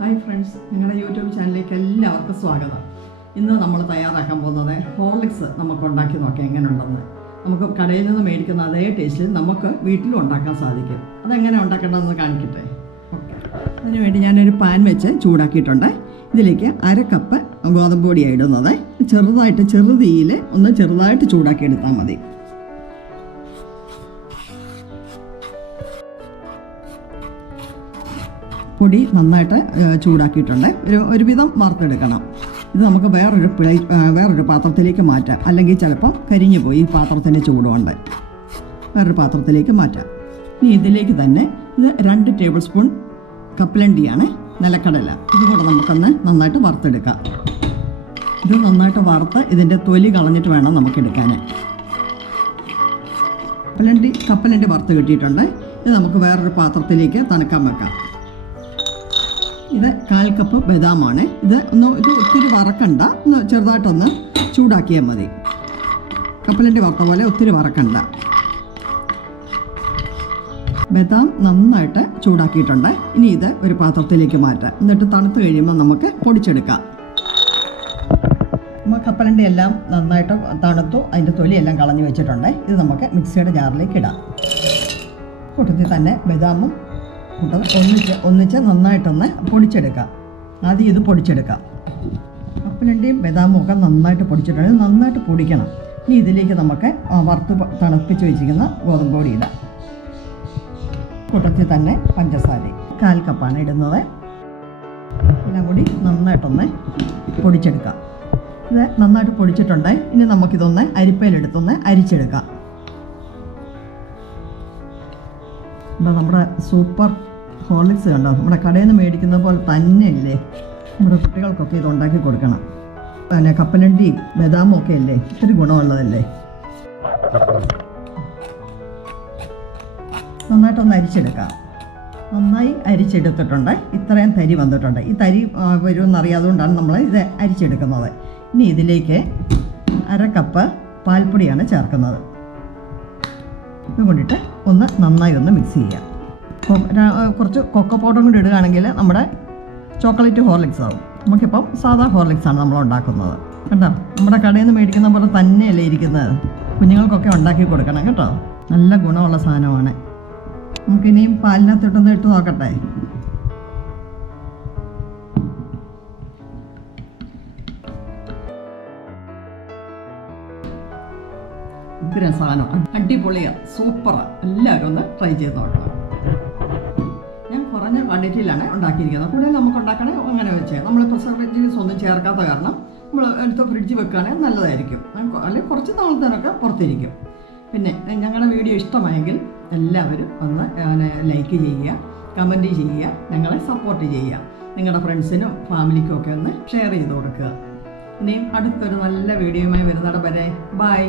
Hi friends നിങ്ങളുടെ YouTube ചാനലിലേക്ക് എല്ലാവർക്കും സ്വാഗതം. ഇന്ന് നമ്മൾ തയ്യാറാക്കാൻ പോകുന്നത് ഹോർലിക്സ് നമുക്ക് ഉണ്ടാക്കി നോക്കാം എങ്ങനെയുണ്ടെന്ന്. നമുക്ക് കടയിൽ നിന്ന് മേടിക്കുന്ന അതേ ടേസ്റ്റിൽ നമുക്ക് വീട്ടിലും ഉണ്ടാക്കാൻ സാധിക്കും. അതെങ്ങനെ ഉണ്ടാക്കേണ്ടതെന്ന് കാണിക്കട്ടെ? ഓക്കെ അതിനുവേണ്ടി ഞാനൊരു പാൻ വെച്ച് ചൂടാക്കിയിട്ടുണ്ട്. ഇതിലേക്ക് അര കപ്പ് ഗോതമ്പ് പൊടിയാണ് ഇടുന്നത്. ചെറുതായിട്ട് ചെറുതീയിൽ ഒന്ന് ചെറുതായിട്ട് ചൂടാക്കി എടുത്താൽ മതി. പൊടി നന്നായിട്ട് ചൂടാക്കിയിട്ടുണ്ട്. ഒരു ഒരുവിധം വറുത്തെടുക്കണം. ഇത് നമുക്ക് വേറൊരു പ്ലേ ഏഹ്, വേറൊരു പാത്രത്തിലേക്ക് മാറ്റാം. അല്ലെങ്കിൽ ചിലപ്പം കരിഞ്ഞു പോയി ഈ പാത്രത്തിന്റെ ചൂടുകൊണ്ട്. വേറൊരു പാത്രത്തിലേക്ക് മാറ്റാം. ഇനി ഇതിലേക്ക് തന്നെ ഇത് രണ്ട് ടേബിൾ സ്പൂൺ കപ്പലണ്ടിയാണ് നിലക്കടല. ഇതുകൂടെ നമുക്കൊന്ന് നന്നായിട്ട് വറുത്തെടുക്കാം. ഇത് നന്നായിട്ട് വറുത്ത് ഇതിന്റെ തൊലി കളഞ്ഞിട്ട് വേണം നമുക്ക് എടുക്കാൻ കപ്പലണ്ടി കപ്പലണ്ടി വറുത്ത് കിട്ടിയിട്ടുണ്ട്. ഇത് നമുക്ക് വേറൊരു പാത്രത്തിലേക്ക് തണുക്കാൻ വെക്കാം. ഇത് കാൽ കപ്പ് ബദാമാണ്. ഇത് ഒന്ന് ഇത് ഒത്തിരി വറക്കണ്ട. ഒന്ന് ചെറുതായിട്ടൊന്ന് ചൂടാക്കിയാൽ മതി. കപ്പലിന്റെ വറുത്ത പോലെ ഒത്തിരി വറക്കണ്ട. ബദാം നന്നായിട്ട് ചൂടാക്കിയിട്ടുണ്ട്. ഇനി ഇത് ഒരു പാത്രത്തിലേക്ക് മാറ്റാം. എന്നിട്ട് തണുത്ത് കഴിയുമ്പോൾ നമുക്ക് പൊടിച്ചെടുക്കാം. നമ്മൾ കപ്പലണ്ടി എല്ലാം നന്നായിട്ട് തണുത്തു. അതിന്റെ തൊലിയെല്ലാം കളഞ്ഞു വെച്ചിട്ടുണ്ട്. ഇത് നമുക്ക് മിക്സിയുടെ ജാറിലേക്ക് ഇടാം. കൂട്ടത്തിൽ തന്നെ ബദാമും കൂട്ടം ഒന്നിച്ച് ഒന്നിച്ച് നന്നായിട്ടൊന്ന് പൊടിച്ചെടുക്കാം. ആദ്യം ഇത് പൊടിച്ചെടുക്കാം. കപ്പലണ്ടിയും ബദാമും ഒക്കെ നന്നായിട്ട് പൊടിച്ചിട്ടുണ്ട്. നന്നായിട്ട് പൊടിക്കണം. ഇനി ഇതിലേക്ക് നമുക്ക് വറുത്ത് തണുപ്പിച്ച് വെച്ചിരിക്കുന്ന ഗോതമ്പ് പൊടി ഇടാം. കൂട്ടത്തിൽ തന്നെ പഞ്ചസാര കാൽ കപ്പാണ് ഇടുന്നത്. എല്ലാം കൂടി നന്നായിട്ടൊന്ന് പൊടിച്ചെടുക്കാം. ഇത് നന്നായിട്ട് പൊടിച്ചിട്ടുണ്ട്. ഇനി നമുക്കിതൊന്ന് അരിപ്പയിലെടുത്തൊന്ന് അരിച്ചെടുക്കാം. നമ്മുടെ സൂപ്പർ ഹോർലിക്സ് കണ്ടോ? നമ്മുടെ കടയിൽ നിന്ന് മേടിക്കുന്ന പോലെ തന്നെയല്ലേ? നമ്മുടെ കുട്ടികൾക്കൊക്കെ ഇത് ഉണ്ടാക്കി കൊടുക്കണം. പിന്നെ കപ്പലണ്ടിയും ബദാമും ഒക്കെ അല്ലേ? ഇത്തിരി ഗുണമുള്ളതല്ലേ? നന്നായിട്ടൊന്ന് അരിച്ചെടുക്കാം. നന്നായി അരിച്ചെടുത്തിട്ടുണ്ട്. ഇത്രയും തരി വന്നിട്ടുണ്ട്. ഈ തരി വരുമെന്ന് അറിയാതുകൊണ്ടാണ് നമ്മൾ ഇത് അരിച്ചെടുക്കുന്നത്. ഇനി ഇതിലേക്ക് അര കപ്പ് പാൽപ്പൊടിയാണ് ചേർക്കുന്നത്. ഇത് കൊണ്ടിട്ട് ഒന്ന് നന്നായി ഒന്ന് മിക്സ് ചെയ്യാം. കുറച്ച് കൊക്കോ പൗഡർ കൂടി ഇടുകയാണെങ്കിൽ നമ്മുടെ ചോക്ലേറ്റ് ഹോർലിക്സ് ആവും. നമുക്കിപ്പം സാധാ ഹോർലിക്സ് ആണ് നമ്മൾ ഉണ്ടാക്കുന്നത്. കേട്ടോ നമ്മുടെ കടയിൽ നിന്ന് മേടിക്കുന്ന പോലെ തന്നെയല്ലേ ഇരിക്കുന്നത്. കുഞ്ഞുങ്ങൾക്കൊക്കെ ഉണ്ടാക്കി കൊടുക്കണം കേട്ടോ. നല്ല ഗുണമുള്ള സാധനമാണ്. നമുക്കിനിയും പാലിനകത്തിട്ടൊന്ന് ഇട്ട് നോക്കട്ടെ. സാധനം അടിപൊളിയാ. സൂപ്പറാ. എല്ലാവരും ഒന്ന് ട്രൈ ചെയ്ത് നോക്കണം. കുറഞ്ഞ ക്വാണ്ടിറ്റിയിലാണ് ഉണ്ടാക്കിയിരിക്കുന്നത്. കൂടുതൽ നമുക്ക് ഉണ്ടാക്കണേ അങ്ങനെ വെച്ച്. നമ്മൾ പ്രിസർവേറ്റീവ്സ് ഒന്നും ചേർക്കാത്ത കാരണം നമ്മൾ എടുത്ത് ഫ്രിഡ്ജ് വെക്കുകയാണെങ്കിൽ നല്ലതായിരിക്കും. അല്ലെങ്കിൽ കുറച്ച് നാളത്തേനൊക്കെ പുറത്തിരിക്കും. പിന്നെ ഞങ്ങളുടെ വീഡിയോ ഇഷ്ടമായെങ്കിൽ എല്ലാവരും ഒന്ന് ലൈക്ക് ചെയ്യുക കമന്റ് ചെയ്യുക ഞങ്ങളെ സപ്പോർട്ട് ചെയ്യുക. നിങ്ങളുടെ ഫ്രണ്ട്സിനും ഫാമിലിക്കും ഒക്കെ ഒന്ന് ഷെയർ ചെയ്ത് കൊടുക്കുക. ഇനിയും അടുത്തൊരു നല്ല വീഡിയോയുമായി വരുന്നിടം വരെ. ബൈ.